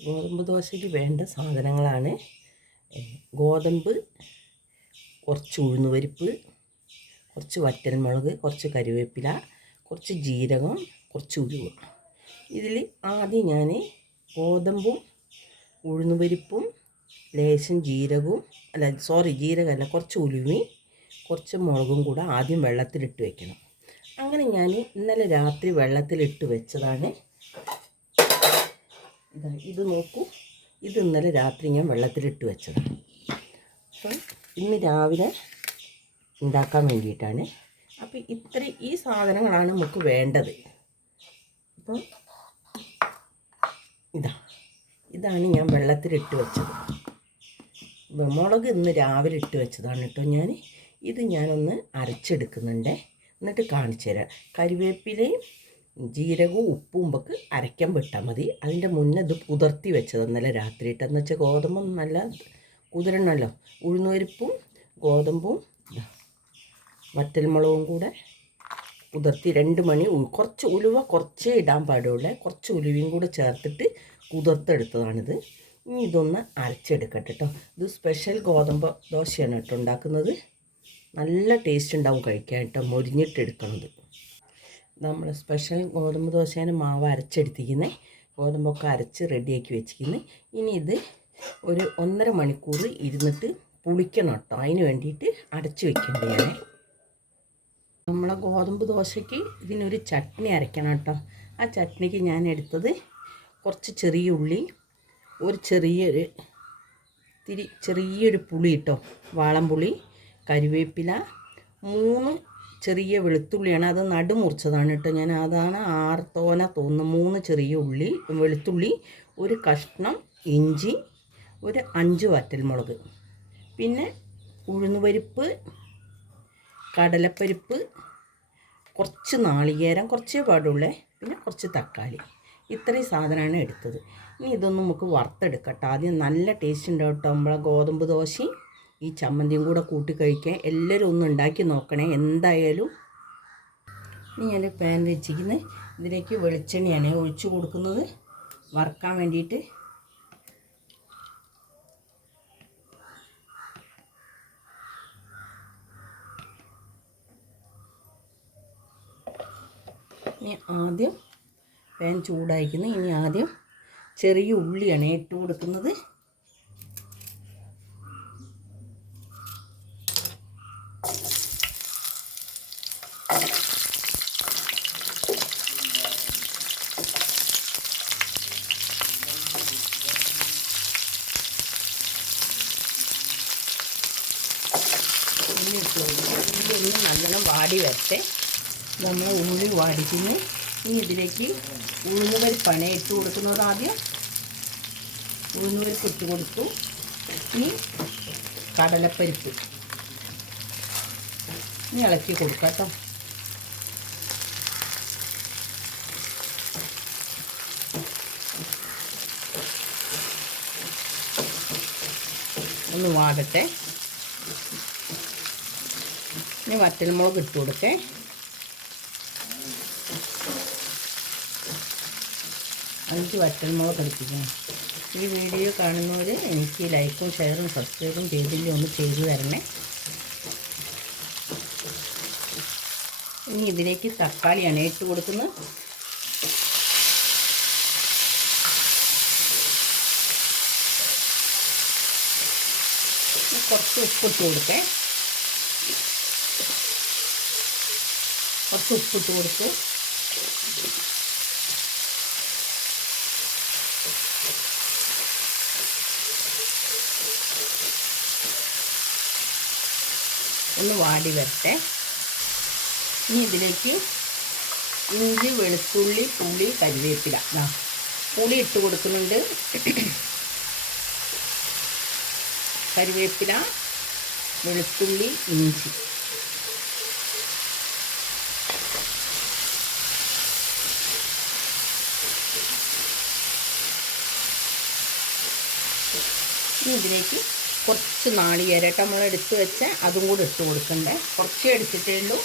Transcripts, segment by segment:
ഗോതമ്പ് ദോശയ്ക്ക് വേണ്ട സാധനങ്ങളാണ്. ഗോതമ്പ് കുറച്ച് ഉഴുന്നുപരിപ്പ് കുറച്ച് വറ്റൽമുളക് കുറച്ച് കരിവേപ്പില കുറച്ച് ജീരകം കുറച്ച് ഉരുവ് ഇതിൽ ആദ്യം ഞാൻ ഗോതമ്പും ഉഴുന്നുപരിപ്പും ലേശം ജീരകവും അല്ല സോറി ജീരകമല്ല കുറച്ച് ഉലുവയും കുറച്ച് മുളകും കൂടെ ആദ്യം വെള്ളത്തിലിട്ട് വെക്കണം. അങ്ങനെ ഞാൻ ഇന്നലെ രാത്രി വെള്ളത്തിലിട്ട് വെച്ചതാണ് ഇതാ ഇത് നോക്കൂ. ഇത് ഇന്നലെ രാത്രി ഞാൻ വെള്ളത്തിലിട്ട് വെച്ചതാണ് അപ്പം ഇന്ന് രാവിലെ ഉണ്ടാക്കാൻ വേണ്ടിയിട്ടാണ്. അപ്പോൾ ഇത്ര ഈ സാധനങ്ങളാണ് നമുക്ക് വേണ്ടത്. അപ്പം ഇതാ ഇതാണ് ഞാൻ വെള്ളത്തിലിട്ട് വെച്ചത്. മുളക് ഇന്ന് രാവിലെ ഇട്ട് വെച്ചതാണ് കേട്ടോ ഞാൻ ഇത് ഞാനൊന്ന് അരച്ചെടുക്കുന്നുണ്ട്. എന്നിട്ട് കാണിച്ചു തരാം കരിവേപ്പിലയും ജീരകവും ഉപ്പും ഉമ്പക്ക് അരയ്ക്കാൻ വിട്ടാൽ മതി. അതിന്റെ മുന്നേ ഇത് കുതിർത്തി വെച്ചത് ഇന്നലെ രാത്രിയിട്ട്. എന്ന് വെച്ചാൽ ഗോതമ്പ് നല്ല കുതിരണമല്ലോ ഉഴുന്നുപരിപ്പും ഗോതമ്പും വറ്റൽമുളകും കൂടെ കുതിർത്തി രണ്ട് മണി കുറച്ച് ഉലുവ കുറച്ചേ ഇടാൻ പാടുള്ളൂ. കുറച്ച് ഉലുവയും കൂടെ ചേർത്തിട്ട് കുതിർത്തെടുത്തതാണിത്. ഇനി ഇതൊന്ന് അരച്ചെടുക്കട്ടെ കേട്ടോ. ഇത് സ്പെഷ്യൽ ഗോതമ്പ് ദോശയാണ് കേട്ടോ ഉണ്ടാക്കുന്നത്. നല്ല ടേസ്റ്റ് ഉണ്ടാവും കഴിക്കാൻ കേട്ടോ. മൊരിഞ്ഞിട്ടെടുക്കണത് നമ്മൾ സ്പെഷ്യൽ ഗോതമ്പ് ദോശേനെ മാവ് അരച്ചെടുത്തിരിക്കുന്നത് ഗോതമ്പൊക്കെ അരച്ച് റെഡിയാക്കി വെച്ചിരിക്കുന്നത് ഇനി ഇത് ഒരു ഒന്നര മണിക്കൂർ ഇരുന്നിട്ട് പുളിക്കണം കേട്ടോ അതിന് വേണ്ടിയിട്ട് അടച്ചു വെക്കേണ്ടതാണ്. നമ്മളെ ഗോതമ്പ് ദോശയ്ക്ക് ഇതിനൊരു ചട്നി അരയ്ക്കണം കേട്ടോ ആ ചട്നിക്ക് ഞാൻ എടുത്തത് കുറച്ച് ചെറിയ ഉള്ളി ഒരു ചെറിയൊരു തിരി ചെറിയൊരു പുളി കേട്ടോ വാളംപുളി കരുവേപ്പില മൂന്ന് ചെറിയ വെളുത്തുള്ളിയാണ്. അത് നടുമുറിച്ചതാണ് കേട്ടോ ഞാൻ. അതാണ് ആർത്തോന തോന്നുന്ന. മൂന്ന് ചെറിയ ഉള്ളി വെളുത്തുള്ളി ഒരു കഷ്ണം ഇഞ്ചി ഒരു അഞ്ച് വറ്റൽമുളക്. പിന്നെ ഉഴുന്നുപരിപ്പ് കടലപ്പരിപ്പ് കുറച്ച് നാളികേരം കുറച്ചേ പാടുള്ളേ. പിന്നെ കുറച്ച് തക്കാളി. ഇത്രയും സാധനമാണ് എടുത്തത്. ഇനി ഇതൊന്നും നമുക്ക് വറുത്തെടുക്കട്ടെ ആദ്യം നല്ല ടേസ്റ്റ് ഉണ്ടാവും കേട്ടോ. നമ്മളെ ഗോതമ്പ് ദോശയും ഈ ചമ്മന്തിയും കൂടെ കൂട്ടി കഴിക്കാൻ എല്ലാവരും ഒന്ന് ഉണ്ടാക്കി നോക്കണേ. എന്തായാലും ഇനി ഞാൻ പാൻ വെച്ചിരിക്കുന്നത് ഇതിലേക്ക് വെളിച്ചെണ്ണയാണ് ഒഴിച്ചു കൊടുക്കുന്നത്. വറുക്കാൻ വേണ്ടിയിട്ട്. ഇനി ആദ്യം പാൻ ചൂടായിരിക്കുന്നു ഇനി ആദ്യം ചെറിയ ഉള്ളിയാണ് ഇട്ട് കൊടുക്കുന്നത്. ഒന്ന് നല്ലോണം വാടി വരട്ടെ. നമ്മൾ ഉള്ളി വാടിക്കുന്നു. ഇനി ഇതിലേക്ക് ഉഴുന്നുപരിപ്പാണ് ഇട്ട് കൊടുക്കുന്നത് ആദ്യം ഉഴുന്നുപരിപ്പ് ഇട്ട് കൊടുത്തു. ഇനി കടലപ്പരിപ്പ്. ഇനി ഇളക്കി കൊടുക്കാം ഒന്ന് വാടട്ടെ. ഇനി വറ്റൽമുളക് ഇട്ട് കൊടുക്കേ. അഞ്ച് വറ്റൽമുളക് എടുപ്പിക്കണം ഈ വീഡിയോ കാണുന്നവർ എനിക്ക് ലൈക്കും ഷെയറും സബ്സ്ക്രൈബും ചെയ്തില്ല ഒന്ന് ചെയ്തു തരണേ. ഇനി ഇതിലേക്ക് തക്കാളിയാണ് ഇട്ട് കൊടുക്കുന്നു കുറച്ച് ഉപ്പിട്ട് കൊടുക്കേ. ഉപ്പിട്ട് കൊടുത്ത് ഒന്ന് വാടി വരട്ടെ. ഇനി ഇതിലേക്ക് ഇഞ്ചി വെളുത്തുള്ളി പുളി കരിവേപ്പില. പുളി ഇട്ട് കൊടുക്കുന്നുണ്ട്. കരിവേപ്പില വെളുത്തുള്ളി ഇഞ്ചി. ഇനി ഇതിലേക്ക് കുറച്ച് നാളികേരട്ട് നമ്മൾ എടുത്ത് വെച്ച അതും കൂടി ഇട്ട് കൊടുക്കണ്ടേ. കുറച്ച് എടുത്തിട്ടേ ഉള്ളൂ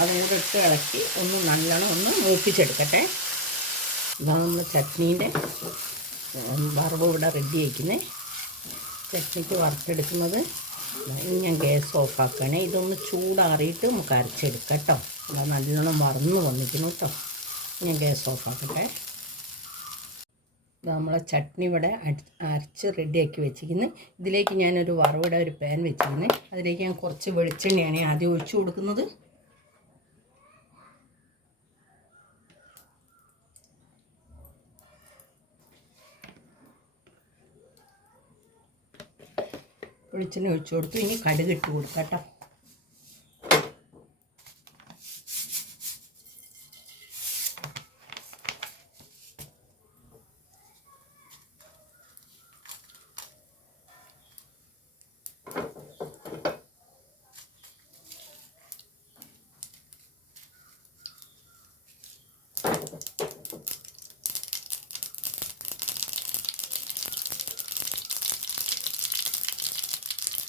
അതും ഇട്ട് ഇളക്കി ഒന്ന് നല്ലോണം ഒന്ന് മൂപ്പിച്ചെടുക്കട്ടെ. ഇതാണ് നമ്മൾ ചട്നീന്റെ വറവ് ഇവിടെ റെഡി ആയിരിക്കുന്നത് ചട്നിക്ക് വറുത്തെടുക്കുന്നത്. ഇനി ഞാൻ ഗ്യാസ് ഓഫാക്കണേ ഇതൊന്ന് ചൂടാറിയിട്ട് നമുക്ക് അരച്ചെടുക്കാം കേട്ടോ. നല്ലോണം വറന്ന് വന്നിരിക്കുന്നു കേട്ടോ. ഞാൻ ഗ്യാസ് ഓഫാക്കട്ടെ നമ്മളെ ചട്നി ഇവിടെ അരച്ച് റെഡിയാക്കി വെച്ചിരിക്കുന്നത് ഇതിലേക്ക് ഞാനൊരു വറവിടെ ഒരു പാൻ വെച്ചിരുന്നു അതിലേക്ക് ഞാൻ കുറച്ച് വെളിച്ചെണ്ണയാണ് ആദ്യം ഒഴിച്ചു കൊടുക്കുന്നത്. വെളിച്ചെണ്ണ ഒഴിച്ചു കൊടുത്തു. ഇനി കടുക് ഇട്ട് കൊടുക്കാം കേട്ടോ.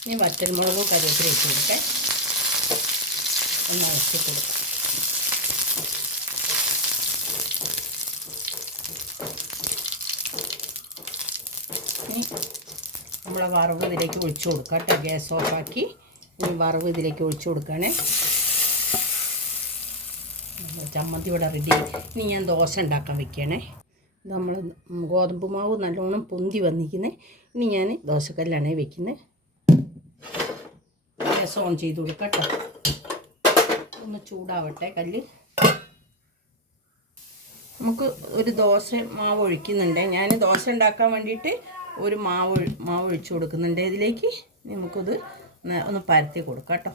ഇനി വറ്റൽമുളകും കറിവേപ്പില ഇട്ട് കൊടുക്കേ. ഒന്ന് അരച്ച് കൊടുക്കും. ഇനി നമ്മളെ വറവ് ഇതിലേക്ക് ഒഴിച്ചു കൊടുക്കാം കേട്ടോ. ഗ്യാസ് ഓഫാക്കി ഇനി വറവ് ഇതിലേക്ക് ഒഴിച്ചു കൊടുക്കുകയാണേ. ചമ്മന്തി ഇവിടെ റെഡി ഇനി ഞാൻ ദോശ ഉണ്ടാക്കാൻ വെക്കുകയാണേ. നമ്മൾ ഗോതമ്പ് മാവ് നല്ലോണം പൊന്തി വന്നിരിക്കുന്നത് ഇനി ഞാൻ ദോശക്കല്ലാണേ വെക്കുന്നത് ഗ്യാസ് ഓൺ ചെയ്ത് കൊടുക്കാം കേട്ടോ. ഒന്ന് ചൂടാവട്ടെ കല്ല്. നമുക്ക് ഒരു ദോശ മാവ് ഒഴിക്കുന്നുണ്ട്. ഞാൻ ദോശ ഉണ്ടാക്കാൻ വേണ്ടിയിട്ട് ഒരു മാവ് മാവ് ഒഴിച്ചു കൊടുക്കുന്നുണ്ട്. ഇതിലേക്ക് നമുക്കത് ഒന്ന് പരത്തി കൊടുക്കാം കേട്ടോ.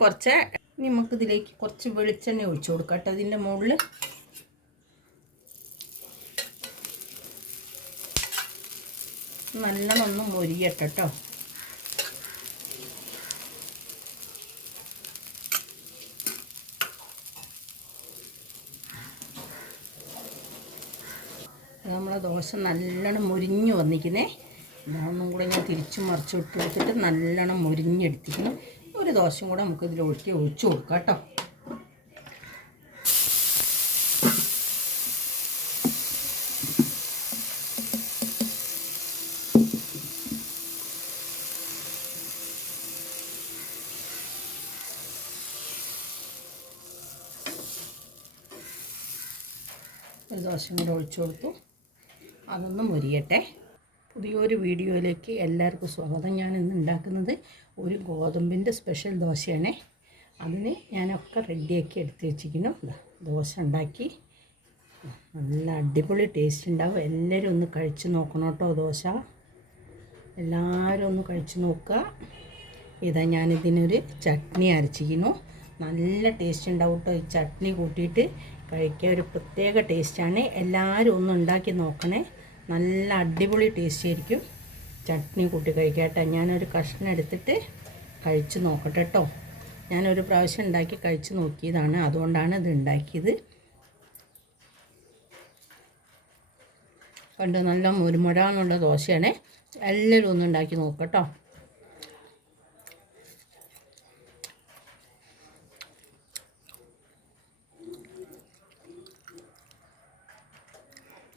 കുറച്ച് ഇനി നമുക്ക് ഇതിലേക്ക് കുറച്ച് വെളിച്ചെണ്ണ ഒഴിച്ചു കൊടുക്കാം കേട്ടോ. അതിന്റെ മുകളിൽ നല്ലോണം ഒന്ന് മൊരിയട്ടെ കേട്ടോ. നമ്മളെ ദോശ നല്ലോണം മുരിഞ്ഞ് വന്നിരിക്കുന്നേ. ഇതൊന്നും കൂടെ ഞാൻ തിരിച്ചും മറിച്ചു കൊടുത്തിട്ട് നല്ലോണം മുരിഞ്ഞെടുത്തിരിക്കണം ഒരു ദോശയും കൂടെ നമുക്ക് ഇതിൽ ഒഴുക്കി ഒഴിച്ചു കൊടുക്കാം കേട്ടോ. ഒരു ദോശയും കൂടെ ഒഴിച്ചു കൊടുത്തു. അതൊന്നും മുരിയട്ടെ. പുതിയൊരു വീഡിയോയിലേക്ക് എല്ലാവർക്കും സ്വാഗതം. ഞാൻ ഇന്ന് ഉണ്ടാക്കുന്നത് ഒരു ഗോതമ്പിന്റെ സ്പെഷ്യൽ ദോശയാണേ. അതിന് ഞാനൊക്കെ റെഡിയാക്കി എടുത്ത് വെച്ചിരിക്കുന്നു. ദോശ ഉണ്ടാക്കി. നല്ല അടിപൊളി ടേസ്റ്റ് ഉണ്ടാവും. എല്ലാവരും ഒന്ന് കഴിച്ച് നോക്കണം കേട്ടോ ദോശ. എല്ലാവരും ഒന്ന് കഴിച്ച് നോക്കുക. ഇതാ ഞാനിതിനൊരു ചട്നി അരച്ചിരിക്കുന്നു. നല്ല ടേസ്റ്റ് ഉണ്ടാവും കേട്ടോ ഈ ചട്നി കൂട്ടിയിട്ട്. കഴിക്കാൻ ഒരു പ്രത്യേക ടേസ്റ്റാണ് എല്ലാവരും ഒന്ന് ഉണ്ടാക്കി നോക്കണേ. നല്ല അടിപൊളി ടേസ്റ്റ് ആയിരിക്കും. ചട്നി കൂട്ടി കഴിക്കട്ടെ ഞാനൊരു കഷ്ണം എടുത്തിട്ട് കഴിച്ച് നോക്കട്ടെ കേട്ടോ ഞാനൊരു പ്രാവശ്യം ഉണ്ടാക്കി കഴിച്ച് നോക്കിയതാണ്. അതുകൊണ്ടാണ് ഇത് ഉണ്ടാക്കിയത്. കണ്ട് നല്ല മുരുമുഴാന്നുള്ള ദോശയാണ്. എല്ലാവരും ഒന്ന് ഉണ്ടാക്കി നോക്കട്ടോ